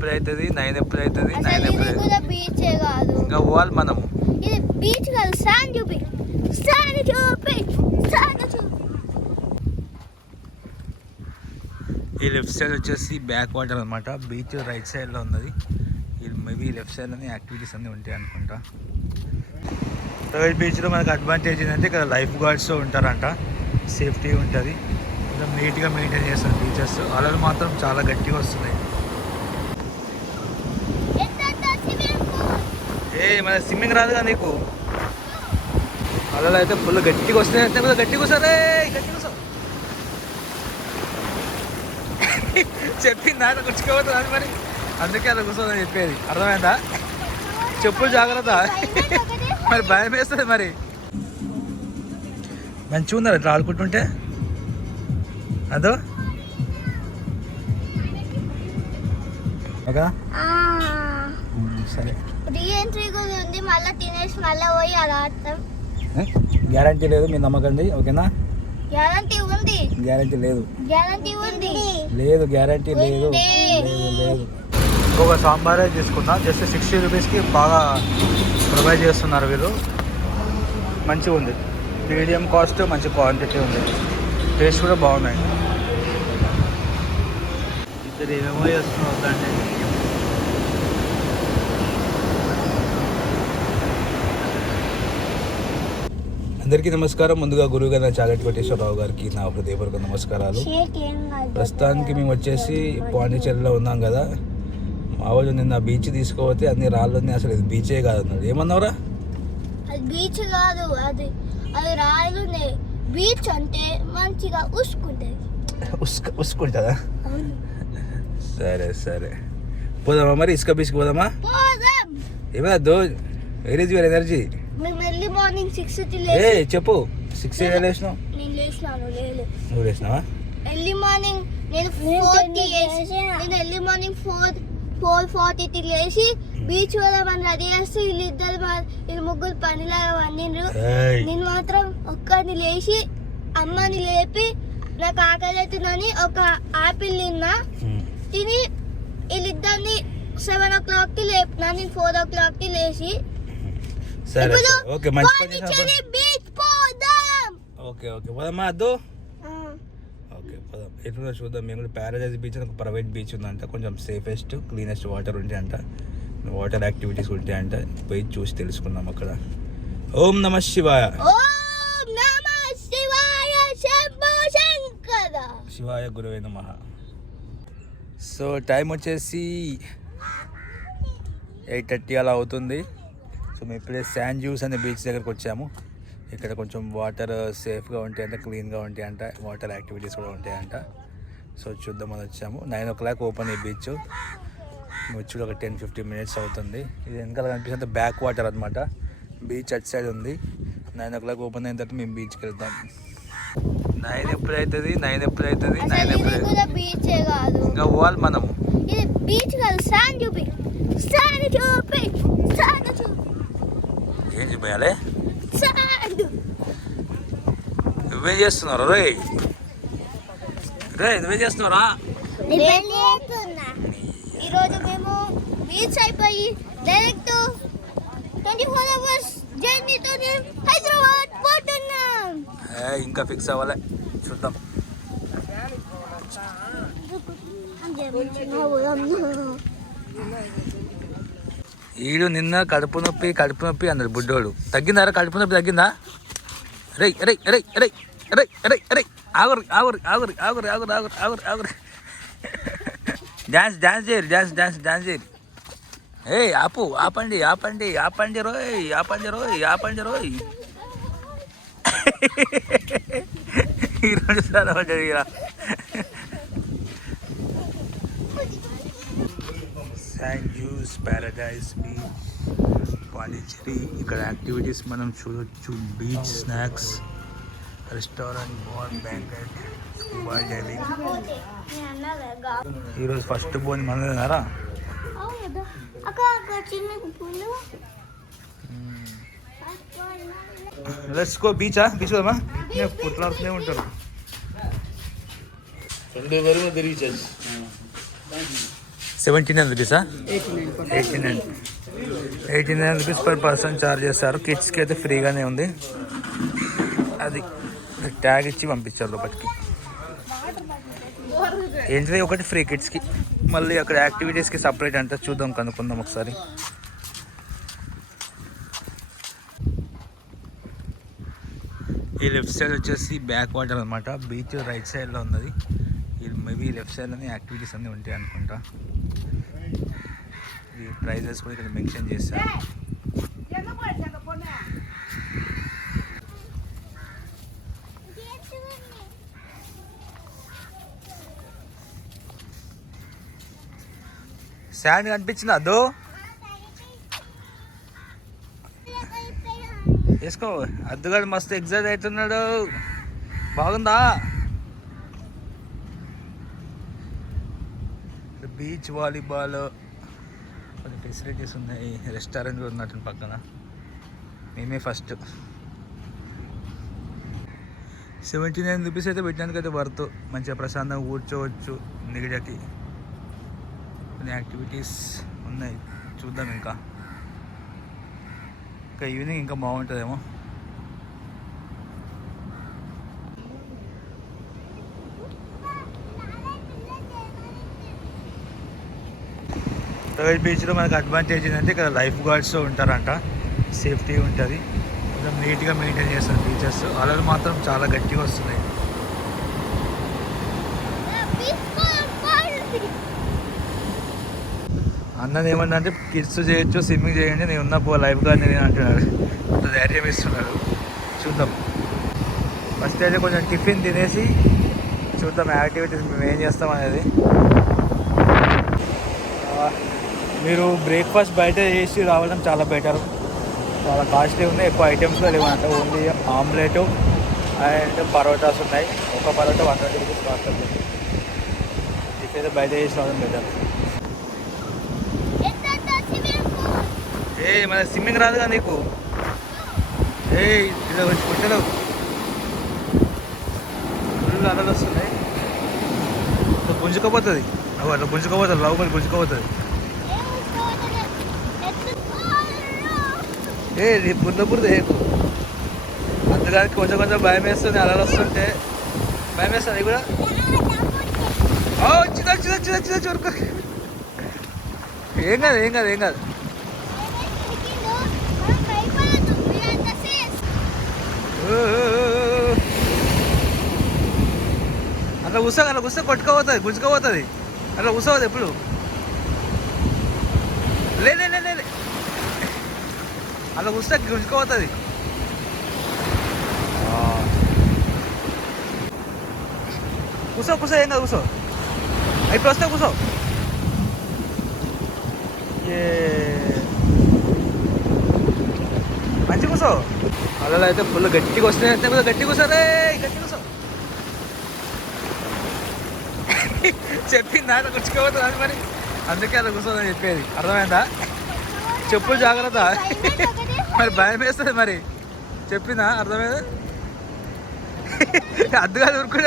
ఎప్పుడు అవుతుంది, 9 ఎప్పుడు అవుతుంది, 9 ఎప్పుడు బీచే కాదు, ఇంకా పోవాలి మనం. ఇది బీచ్ కాదు, సాండ్ చూపి. ఈ లెఫ్ట్ సైడ్ వచ్చేసి బ్యాక్ వాటర్ అనమాట. బీచ్ రైట్ సైడ్లో ఉన్నది. మేబీ లెఫ్ట్ సైడ్లోనే యాక్టివిటీస్ అన్నీ ఉంటాయి అనుకుంటా. ప్రైవేట్ బీచ్లో మనకు అడ్వాంటేజ్ ఏంటంటే ఇక్కడ లైఫ్ గార్డ్స్ ఉంటారంట, సేఫ్టీ ఉంటుంది, కొంచెం నీట్గా మెయింటైన్ చేస్తారు బీచెస్. అలలు మాత్రం చాలా గట్టిగా వస్తున్నాయి. మన స్విమ్మింగ్ రాదుగా నీకు? అలలు అయితే ఫుల్ గట్టిగా వస్తాయి. అయితే కూడా గట్టిగా వస్తారే, గట్టిగా వస్తావు చెప్పిందా కూర్చుకోవద్దు అని, మరి అందుకే అలా కూర్చోదని చెప్పేది. అర్థమైందా? చెప్పులు జాగ్రత్త. మరి భయం వేస్తుంది. మరి మంచిగా ఉన్నారు ఇట్లా ఆడుకుంటుంటే. అదో ఓకే, సరే. మళ్ళీ తినేసి మళ్ళీ పోయి అలా ఆడతాం. గ్యారంటీ లేదు, మీరు నమ్మకండి. ఓకేనా? గ్యారంటీ ఉంది. గ్యారంటీ లేదు. గ్యారంటీ ఉంది. లేదు, గ్యారంటీ లేదు. లేదు. ఇంకొక సాంబారే తీసుకున్నా. జస్ట్ 60 రూపీస్కి బాగా ప్రొవైడ్ చేస్తున్నారు వీళ్ళు. మంచిగా ఉంది, మీడియం కాస్ట్, మంచి క్వాంటిటీ ఉంది, టేస్ట్ కూడా బాగున్నాయి. ఇద్దరు ఏమేమో చేస్తున్నారు దాన్ని. అందరికీ నమస్కారం. ముందుగా గురువుగారు చాగంటి కోటేశ్వరరావు గారికి నా హృదయపూర్వక నమస్కారాలు. ప్రస్తుతానికి మేము వచ్చేసి పాండిచేరిలో ఉన్నాం కదా. మా వాళ్ళు నిన్న బీచ్ తీసుకోపోతే అన్ని రాళ్ళు ఉన్నాయి, అసలు ఇది బీచే కాదు అన్నాడు. ఏమన్నావురా? అది బీచ్ కాదు, అది రాళ్ళు. బీచ్ అంటే మంచిగా ఉసుకుంటుందా? సరే పోదామా మరి? ఇసుక బీచ్కి పోదామా? ఏమద్దు, where is your energy? Early morning 6 చెప్పు. 6 లేచినావు? నేను లేచినాను. నువ్వు లేచినావా? ఎర్లీ మార్నింగ్ నేను ఎర్లీ మార్నింగ్ 4:40 లేచి బీచ్ పోదామని రెడీ చేస్తే వీళ్ళు ముగ్గురు పనిలాగా వండినరు. నేను మాత్రం ఒక్కరిని లేచి అమ్మని లేపి నాకు ఆకలి అవుతుందని ఒక ఆపిల్ తిని వీళ్ళిద్దరిని 7 o'clockకి లేపినా. నేను 4 o'clockకి లేచి పోదామా? అద్దు ఓకే పోదాం. ఎట్లా చూద్దాం. మేము కూడా ప్యారడైజ్ బీచ్ అని ఒక ప్రైవేట్ బీచ్ ఉందంట, కొంచెం సేఫెస్ట్ క్లీనెస్ట్ వాటర్ ఉంటాయంట, వాటర్ యాక్టివిటీస్ ఉంటాయంట. పోయి చూసి తెలుసుకున్నాం అక్కడ. ఓం నమ శివాయ. శివాయ గురువే నమః. సో టైం వచ్చేసి 8:30 అలా అవుతుంది. సో మేము ఇప్పుడే శాండ్ డ్యూస్ అనే బీచ్ దగ్గరకు వచ్చాము. ఇక్కడ కొంచెం వాటర్ సేఫ్గా ఉంటాయంట, క్లీన్గా ఉంటాయంట, వాటర్ యాక్టివిటీస్ కూడా ఉంటాయంట. సో చూద్దామని వచ్చాము. 9 o'clock ఓపెన్ ఈ బీచ్. వచ్చి ఒక 10-15 minutes అవుతుంది. ఇది వెనకాల కనిపిస్తే బ్యాక్ వాటర్ అనమాట. బీచ్ అటు సైడ్ ఉంది. 9 o'clock ఓపెన్ అయిన తర్వాత మేము బీచ్కి వెళ్తాం. 9 ఎప్పుడు అవుతుంది, 9 ఎప్పుడు అవుతుంది, 9 ఎప్పుడు బీచే కాదు, ఇంకా పోవాలి మనం. ఇది బీచ్ కాదు, సాండ్ చూపి. ఏం చూపించాలి? నువ్వేం చేస్తున్నావు రే? నువ్వేం చేస్తున్నావురా? ఈరోజు మేము బీచ్ అయిపోయి డైరెక్ట్ 24 hours జర్నీతో హైదరాబాద్ పోతున్నాం. ఇంకా ఫిక్స్ అవ్వాలి, చూద్దాం. ఈడు నిన్న కడుపు నొప్పి అన్నాడు బుడ్డోడు. తగ్గిందారా? కడుపు నొప్పి తగ్గిందా? ఆగురు. డాన్స్ చేయరు. ఆపండి రోయ్. ఈరోజు సార్ జరిగిరా sand dunes paradise beach Pondicherry. ఇక్కడ యాక్టివిటీస్ మనం చూడొచ్చు. Beach snacks, restaurant, bar, banquet, scuba diving. ఈరోజు ఫస్ట్ బోన్ మనదేనారా? Let's go. బీచ్ పోదామా? పుట్లాడుతూనే ఉంటారు. సండే వరకు తిరిగి రూపీసా? 89 రూపీస్ పర్ పర్సన్ ఛార్జ్ చేస్తారు. కిడ్స్కి అయితే ఫ్రీగానే ఉంది. అది ట్యాగ్ ఇచ్చి పంపించారు లోపలికి. ఏంటిది ఒకటి ఫ్రీ కిడ్స్కి. మళ్ళీ అక్కడ యాక్టివిటీస్కి సపరేట్ అంటే చూద్దాం, కనుక్కుందాం ఒకసారి. ఈ లెఫ్ట్ సైడ్ వచ్చేసి బ్యాక్ వాటర్ అనమాట. బీచ్ రైట్ సైడ్లో ఉన్నది. మేబీ లెఫ్ట్ సైడ్లోనే యాక్టివిటీస్ అన్నీ ఉంటాయి అనుకుంటా. ఈ ప్రైజెస్ కూడా ఇక్కడ మెన్షన్ చేశారు. శాండ్ కనిపించింది అదో వేసుకో. అద్దుగాడు మస్తు ఎగ్జైట్ అవుతున్నాడు. బాగుందా? బీచ్ వాలీబాల్ కొన్ని ఫెసిలిటీస్ ఉన్నాయి. రెస్టారెంట్ కూడా ఉన్నట్టు పక్కన. మేమే ఫస్ట్ 79 రూపీస్ అయితే పెట్టినందుకైతే వర్త్. మంచిగా ప్రశాంతంగా కూర్చోవచ్చు. నీడకి కొన్ని యాక్టివిటీస్ ఉన్నాయి. చూద్దాం ఇంకా ఈవినింగ్ ఇంకా బాగుంటుందేమో. థర్డ్ బీచ్లో మనకు అడ్వాంటేజ్ ఏంటంటే ఇక్కడ లైఫ్ గార్డ్స్ ఉంటారంట. సేఫ్టీ ఉంటుంది. కొంచెం నీట్గా మెయింటైన్ చేస్తారు బీచెస్. అలలు మాత్రం చాలా గట్టిగా వస్తున్నాయి. అన్నది ఏమన్నా అంటే కిడ్స్ చేయొచ్చు, స్విమ్మింగ్ చేయండి, నేను ఉన్న లైఫ్ గార్డ్ నేను అంటున్నాడు. అంత ధైర్యం ఇస్తున్నాడు. చూద్దాం. ఫస్ట్ అయితే కొంచెం టిఫిన్ తినేసి చూద్దాం యాక్టివిటీస్ మేము ఏం చేస్తాం అనేది. మీరు బ్రేక్ఫాస్ట్ బయట చేసి రావడం చాలా బెటర్. చాలా కాస్ట్లీ ఉన్నాయి. ఎక్కువ ఐటమ్స్ కూడా లేవంట. ఓన్లీ ఆమ్లెట్ అండ్ పరోటాస్ ఉన్నాయి. ఒక పరోటా 120 రూపీస్ కాస్ట్ అవుతుంది. ఇప్పుడైతే బయట చేసి రావడం బెటర్. మన స్విమ్మింగ్ రాదుగా నీకు? ఇలా వచ్చి పుట్టలేవు. ఫుల్ అలలు వస్తున్నాయి. గుంజుకోపోతుంది. అట్లా గుంజుకోపోతుంది. లోపలి గుంజుకోపోతుంది. నీ పుర్ర రేపు అందుకని కొంచెం కొంచెం భయం వేస్తుంది. అలలు వస్తుంటే భయం వేస్తుంది కూడా. వచ్చింది చురుకు. ఏం కాదు ఏం కాదు ఏం కాదు. అట్లా కూర్చో కొట్టుకోపోతుంది, గుంజుకోపోతుంది. అట్లా కూర్చోవద్దు ఎప్పుడు. లే అలా కూర్చో గుంజుకోపోతుంది. కూర్చో ఏం కాదు. కూర్చో ఇప్పుడు వస్తే కూర్చో. మంచి కూర్చో. అలా అయితే ఫుల్ గట్టిగా వస్తున్నాయి. గట్టి కూర్చోరే, గట్టి కూర్చో. చెప్పిందా అలా గుచ్చుకోవద్దు అని, మరి అందుకే అలా కూర్చోదని చెప్పేది. అర్థమైందా? చెప్పులు జాగ్రత్త. మరి భయం వేస్తుంది. మరి చెప్పిందా? అర్థమైందా? అద్దుగా ఊరుకునే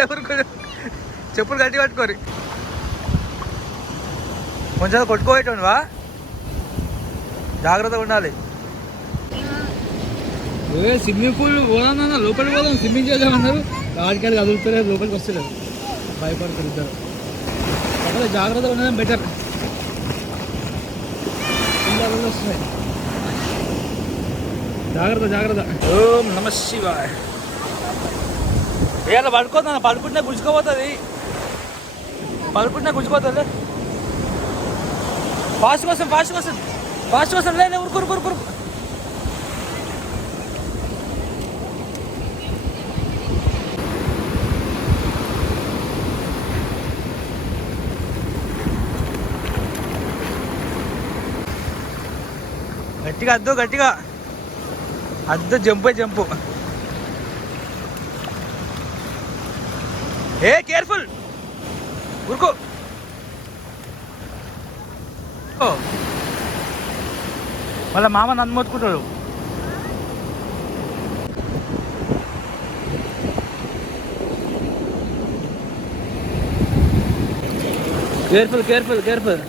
చెప్పులు గట్టి పట్టుకోరి. కొంచెం కొట్టుకోవేటోనివా? జాగ్రత్తగా ఉండాలి. స్విమ్మింగ్ పూల్ పోదామన్నా లోపలికి పోదాం, స్విమ్మింగ్ చేద్దామన్నారు. ఆడికాడికి కదులుతలేదు, లోపలికి వస్తలేదు. భయపడుతుంది ఇద్దరు. అక్కడ జాగ్రత్తగా ఉండడం బెటర్. పిల్లలు వస్తున్నాయి. జాగ్రత్త. ఓం నమ శివాయ. అలా పడుకోదా? పడుకుంటే గుంజుకోపోతుంది. ఫాస్ట్ కోసం లే ఉరుకు. గట్టిగా అద్దు. జంపు. కేర్ఫుల్. ఉరుకో. వాళ్ళ మామ నన్ను మొత్తుకుంటాడు. కేర్ఫుల్.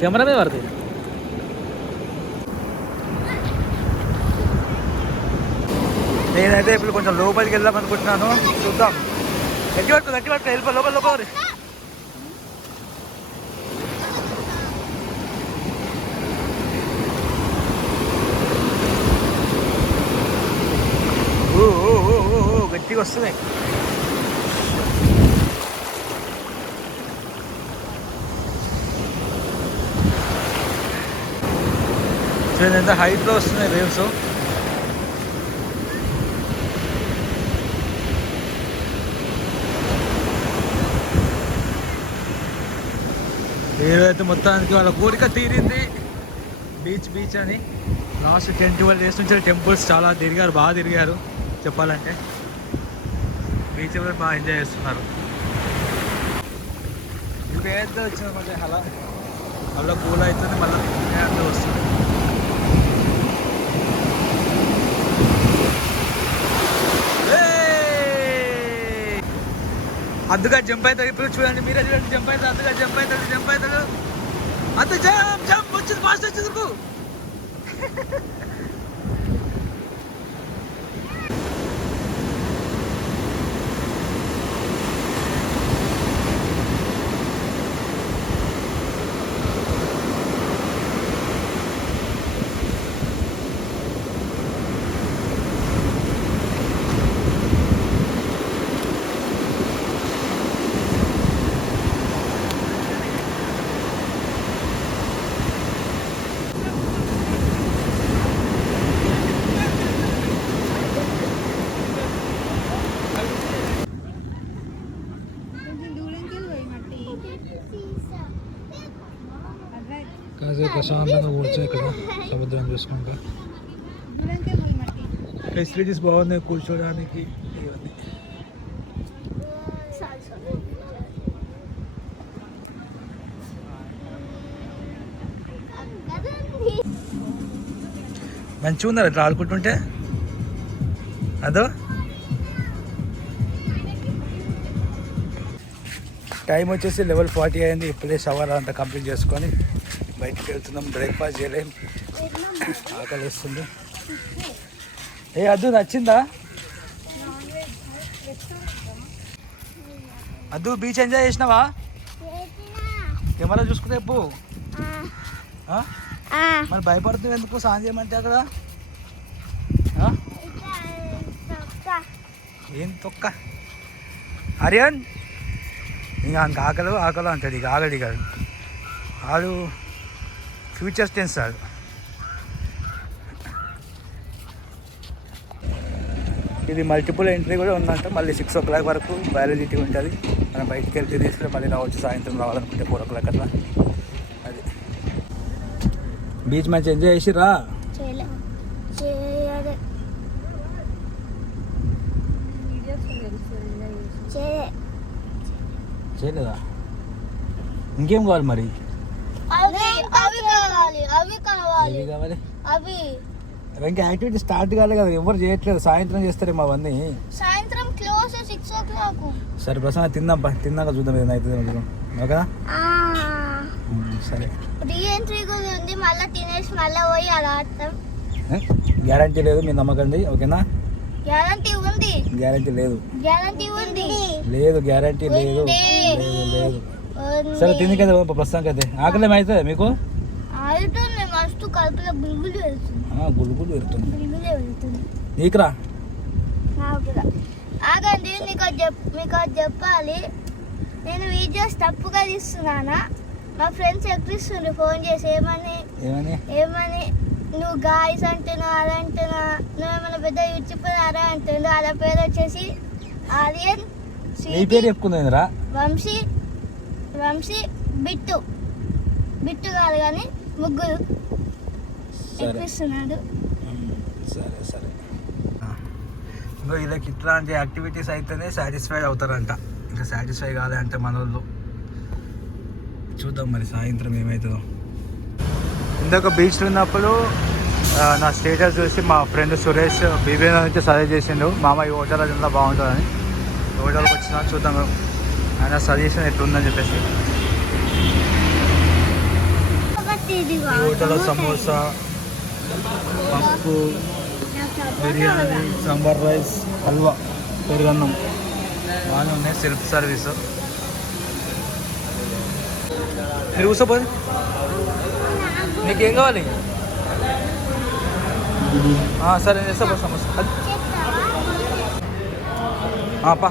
కెమెరా మీద పడుతుంది. నేనైతే ఇప్పుడు కొంచెం లోపలికి వెళ్దాం అనుకుంటున్నాను. చూద్దాం. గట్టి పట్టుకో వెళ్ళిపో లోపల. గట్టిగా వస్తున్నాయి. ఎంత హైట్లో వస్తున్నాయి వేవ్స్. ఏదైతే మొత్తానికి వాళ్ళ కోరిక తీరింది. బీచ్ అని లాస్ట్ 10-12 డేస్ నుంచి టెంపుల్స్ చాలా తిరిగారు, బాగా తిరిగారు చెప్పాలంటే. బీచ్ కూడా బాగా ఎంజాయ్ చేస్తున్నారు. ఇంకేదో వచ్చింది మళ్ళీ మళ్ళీ కూల్ అవుతుంది, మళ్ళీ అంతా వస్తుంది. అందుగా జంప్ అవుతాడు. ఇప్పుడు చూడండి, మీరే చూడండి, జంప్ అవుతాడు. అందుగా జంప్ అవుతాడు. అంత జంప్ వచ్చింది, ఫాస్ట్ వచ్చింది. కాసేపు ప్రశాంతంగా కూర్చొని ఇక్కడ సముద్రం చూసుకుంటా. ఫెసిలిటీస్ బాగున్నాయి కూర్చోడానికి. ఇవన్నీ మంచిగా ఉన్నారు ఇట్లా ఆడుకుంటుంటే. అదో టైం వచ్చేసి 11:40 అయింది. ఇప్పుడే షవర్ అంతా కంప్లీట్ చేసుకొని బయటికి వెళ్తున్నాం. బ్రేక్ఫాస్ట్ చేయలేం, ఆకలి వేస్తుంది. అద్దు నచ్చిందా? అద్దు బీచ్ ఎంజాయ్ చేసినావా? కెమెరా చూసుకుంటే చెప్పు. మరి భయపడుతుంది ఎందుకు? సాయం చేయమంటే అక్కడ ఏం తొక్క ఆర్యన్. ఇంకా ఆకలి అంటాడు. ఇక ఆగడి కాదు, ఆడు ఫ్యూచర్ టెన్స్ ఆడు. ఇది మల్టిపుల్ ఎంట్రీ కూడా ఉందంట. మళ్ళీ 6 o'clock వరకు వ్యాలిడిటీ ఉంటుంది. మనం బయటికి వెళ్తే తీసుకుని మళ్ళీ రావచ్చు. సాయంత్రం రావాలనుకుంటే 4 o'clock అట్లా. అది బీచ్ మంచి ఎంజాయ్ చేసిరా? చేయలేదా? ఇంకేం కావాలి మరి? ఇంకా యాక్టివిటీ స్టార్ట్ కాలేదు కదా, ఎవరు చేయట్లేదు. సాయంత్రం చేస్తారేమో అవన్నీ. సాయంత్రం క్లోజ్ 6 o'clock. సరే ప్రసన్న తిన్నాక చూద్దాం ఏదైనా అవుతుంది. ఓకేనా? సరే. రీఎంట్రీ కూడా ఉంది, మళ్ళీ తినేసి మళ్ళీ పోయి అలా ఆడతాం. గ్యారంటీ లేదు, మీరు నమ్మకండి. ఓకేనా? గ్యారంటీ ఉంది. గ్యారంటీ లేదు. గ్యారంటీ ఉంది. లేదు గ్యారంటీ లేదు. లేదు. సరే తిని కదా ప్రస్తుతానికి అయితే. ఆకలి అవుతుంది మీకు? ఆడుతుంది మస్తు, కడుపులో గుల్గులు వెళ్తుంది. నీకురా? ఆగండి, మీకు అది చెప్పాలి. నేను వీడియోస్ తప్పుగా తీస్తున్నానా? మా ఫ్రెండ్స్ ఎక్కిస్తుండ్రు ఫోన్ చేసి. ఏమని నువ్వు గాయస్ అంటున్నా, అదంటున్నా, నువ్వేమైనా పెద్ద యూట్యూబర్ అరా అంటుండు. అలా పేరు వచ్చేసి ఆర్యన్, వంశీ, బిట్టు కాదు కానీ ముగ్గురు ఎక్కిస్తున్నాడు. సరే వీళ్ళకి ఇట్లాంటి యాక్టివిటీస్ అయితేనే సాటిస్ఫైడ్ అవుతారంట. ఇంకా సాటిస్ఫై కాదంటే మన వాళ్ళు. చూద్దాం మరి సాయంత్రం ఏమవుతుందో. ఇందాక బీచ్లో ఉన్నప్పుడు నా స్టేటస్ చూసి మా ఫ్రెండ్ సురేష్ బీబీలో నుంచి సజెస్ట్ చేసిండు, మామ ఈ హోటల్ అది బాగుంటుందని. హోటల్కి వచ్చినా చూద్దాం. ఆయన సజెషన్ ఎట్లుందని చెప్పేసి. ఈ హోటల్లో సమోసా, పప్పు, బిర్యానీ, సాంబార్ రైస్, హల్వా, పెరుగన్నం బాగానే ఉన్నాయి. Self service. మీరు కూర్చోపోయి, నీకేం కావాలి? సరే నేను చేస్తా సమోసా. పా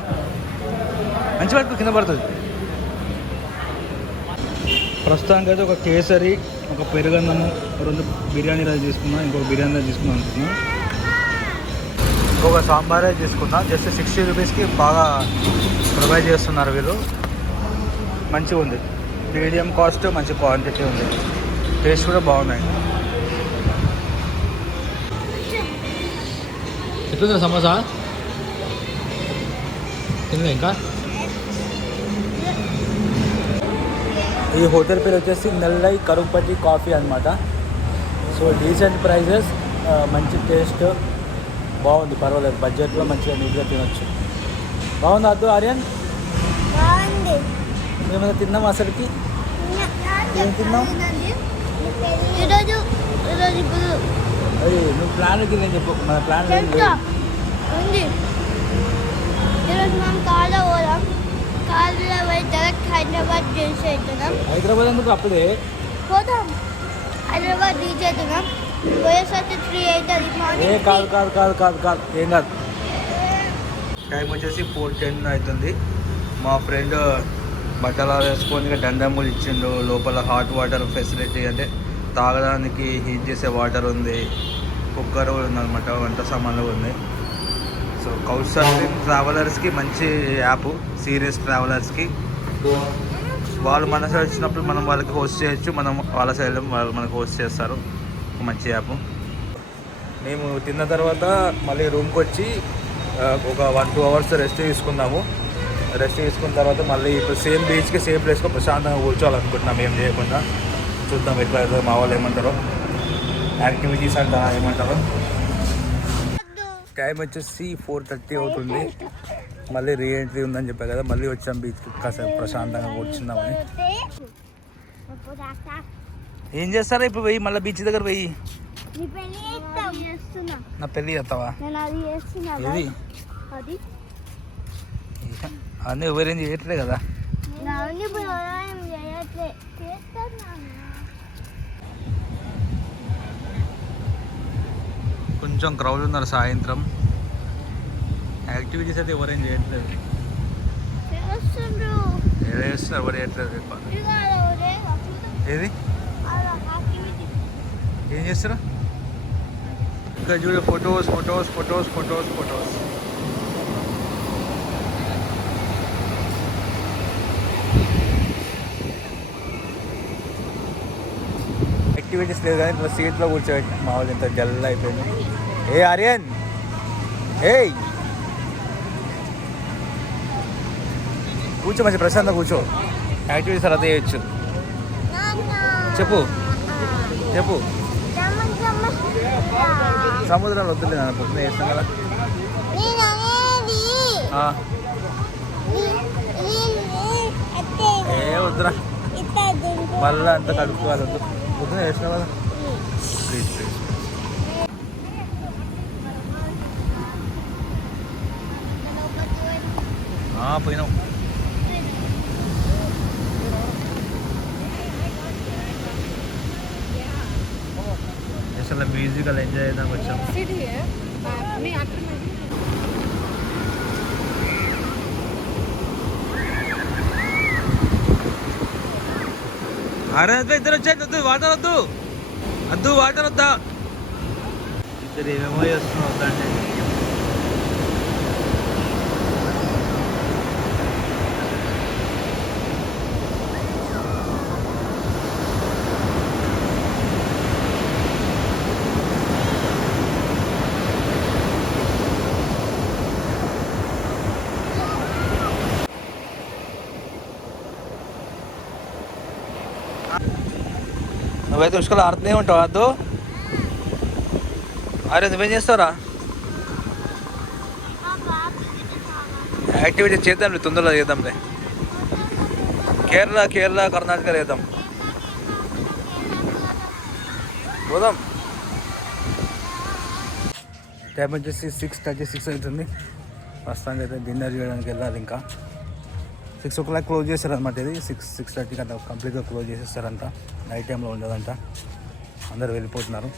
మంచి పడుతుంది, కింద పడుతుంది. ప్రస్తుతానికి అయితే ఒక కేసరి, ఒక పెరుగన్నము, 2 బిర్యానీ రైస్ తీసుకున్నా, ఇంకొక బిర్యానీ రైస్ తీసుకున్నాం అనుకున్నా, ఇంకొక సాంబార్ రైస్ తీసుకున్నా. జస్ట్ 60 రూపీస్కి బాగా ప్రొవైడ్ చేస్తున్నారు వీళ్ళు. మంచిగా ఉంది, మీడియం కాస్ట్, మంచి క్వాంటిటీ ఉంది, టేస్ట్ కూడా బాగున్నాయి. ఎట్లుంది సమోసా? తిన్నా ఇంకా. ఈ హోటల్ పేరు వచ్చేసి నెల్లై కరుపతి కాఫీ అనమాట. సో డీసెంట్ ప్రైజెస్, మంచి టేస్ట్, బాగుంది, పర్వాలేదు, బడ్జెట్లో మంచిగా నీట్గా తినొచ్చు. బాగుంది అద్దు ఆర్యన్? మేమైనా తిన్నాం అసలుకి. ఏం తిన్నాం? అది నువ్వు ప్లాన్ నేను చెప్పు, మన ప్లాన్ హైదరాబాద్ ఎందుకు అప్పుడే పోదాం. హైదరాబాద్ రీచ్ అవుతున్నాం. పోయేసరికి 3 అవుతుంది. కాదు కాదు కాదు కాదు కాదు ఏం కాదు. టైం వచ్చేసి 4:10 అవుతుంది. మా ఫ్రెండ్ బట్టలు వేసుకొని డండములు ఇచ్చిండు. లోపల హాట్ వాటర్ ఫెసిలిటీ, అంటే తాగడానికి హీట్ చేసే వాటర్ ఉంది, కుక్కర్ కూడా ఉందన్నమాట, వంట సామాన్లు ఉన్నాయి. సో కౌచ్ సర్ఫింగ్ ట్రావెలర్స్కి మంచి యాప్. సీరియస్ ట్రావెలర్స్కి వాళ్ళు మన సైడ్ వచ్చినప్పుడు మనం వాళ్ళకి హోస్ట్ చేయొచ్చు, మనం వాళ్ళ సైడ్ వాళ్ళు మనకు హోస్ట్ చేస్తారు. మంచి యాప్. మేము తిన్న తర్వాత మళ్ళీ రూమ్కి వచ్చి ఒక 1-2 అవర్స్ రెస్ట్ తీసుకున్నాము. రెస్ట్ తీసుకున్న తర్వాత మళ్ళీ ఇప్పుడు సేమ్ బీచ్కి సేమ్ ప్లేస్లో ప్రశాంతంగా కూర్చోవాలనుకుంటున్నాం, ఏం చేయకుండా. చూద్దాం ఎట్లా అవుతుందో, మా వాళ్ళు ఏమంటారో, యాక్టివిటీస్ అంట ఏమంటారో. టైం వచ్చేసి 4:30 అవుతుంది. మళ్ళీ రీఎంట్రీ ఉందని చెప్పా కదా, మళ్ళీ వచ్చాం బీచ్కి కాసేపు ప్రశాంతంగా కూర్చుందామని. ఏం చేస్తారా ఇప్పుడు? వెయ్యి మళ్ళీ బీచ్ దగ్గర వెయ్యి. నా పెళ్ళి చేస్తావా? ఏది అన్నీ ఎవరేం చేయట్లే కదా. కొంచెం క్రౌడ్ ఉన్నారు సాయంత్రం. యాక్టివిటీస్ అయితే ఎవరేం చేయట్లేదు. చేస్తున్నారు, ఎవరు చేయట్లేదు. ఏది ఏం చేస్తారా? ఇంకా చూడ photos photos photos photos photos. Activities లేదు కానీ ఇంట్లో సీట్లో కూర్చోబెట్టి మా వాళ్ళు ఇంత జల్ అయిపోయింది. ఏ ఆర్యన్, ఏయ్ కూర్చో, మంచి ప్రశాంతంగా కూర్చో. యాక్టివిటీస్ తర్వాత చేయొచ్చు. చెప్పు చెప్పు. సముద్రంలో వద్దులే, నన్ను పొద్దున చేస్తాం కదా. ఏ వద్దురా, మళ్ళీ అంత కడుక్కోవాలి, వద్దు. పొద్దున చేసినావు కదా. Please please. పోయినాం. అసలు మ్యూజికల్ ఎంజాయ్ చేద్దాం వచ్చాం. అరే ఇద్దరు వచ్చాడు, వద్దు వాటర్, వద్దు వద్దు వాటర్ వద్దా. ఇద్దరు ఏమేమో చేస్తున్నావు వద్దంటే. నువ్వైతే ఉష్కలు ఆడుతూనే ఉంటావు వద్దు. అరే నువ్వేం చేస్తావురా? యాక్టివిటీ చేద్దాంలే, తొందరలో చేద్దాంలే. కేరళ కర్ణాటక వేద్దాం. పోదాం. టైం వచ్చేసి 6:36 అవుతుంది. ప్రస్తుతానికి అయితే డిన్నర్ చేయడానికి వెళ్ళాలి. ఇంకా 6 o'clock క్లోజ్ చేస్తారనమాట. ఇది 6:30 అట్లా కంప్లీట్గా క్లోజ్ చేసేస్తారంట. నైట్ టైంలో ఉండదంట. అందరు వెళ్ళిపోతున్నారు.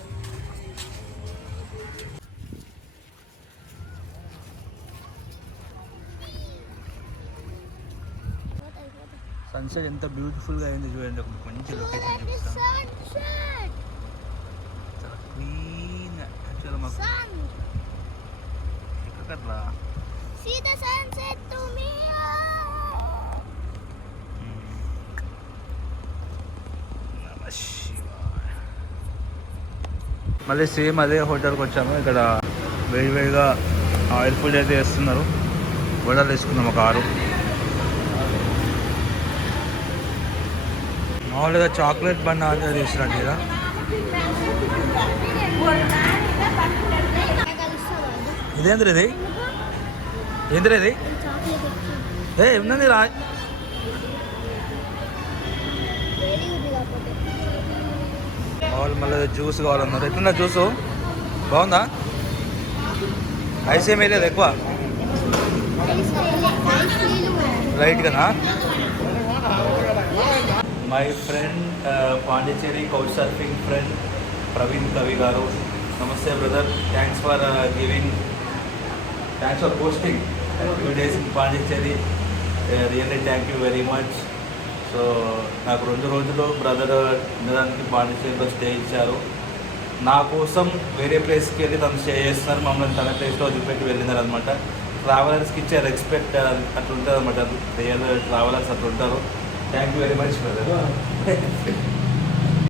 సన్సెట్ ఎంత బ్యూటిఫుల్గా అయింది చూడండి. ఒక మంచి లొకేషన్ చూపిస్తాను. చాలా క్లీన్. యాక్చువల్గా మాకు ఎక్కడట్లా మళ్ళీ సేమ్ అదే హోటల్కి వచ్చాము. ఇక్కడ వేడివేడిగా ఆయిల్ ఫుడ్ అయితే వేస్తున్నారు. వడలు వేసుకున్నాం ఒక 6. మామూలుగా చాక్లెట్ బన్ ఆర్డర్ చేసినట్టు కదా. ఇదేంద్ర ఇది ఏంద్ర ఇది ఏముంది రా. వాళ్ళు మళ్ళీ జ్యూస్ కావాలన్నారు. ఎట్లున్నా జ్యూసు బాగుందా? ఐస్ ఏమీ లేదు ఎక్కువ, లైట్గానా. My friend Pondicherry couch surfing friend Praveen Kavi garu. నమస్తే brother. Thanks for posting 2 days in Pondicherry. Really thank you very much. So నాకు 2 రోజులు బ్రదర్ ఉండడానికి పాండిచ్చేరిలో స్టే ఇచ్చారు. నా కోసం వేరే ప్లేస్కి వెళ్ళి తను స్టే చేస్తున్నారు. మమ్మల్ని తన ప్లేస్లో వదిలిపెట్టి వెళ్ళినారు అనమాట. ట్రావెలర్స్కి ఇచ్చే రెస్పెక్ట్ అట్లా ఉంటుంది అనమాట. రియల్ ట్రావెలర్స్ అట్లా ఉంటారు. Thank you very much brother.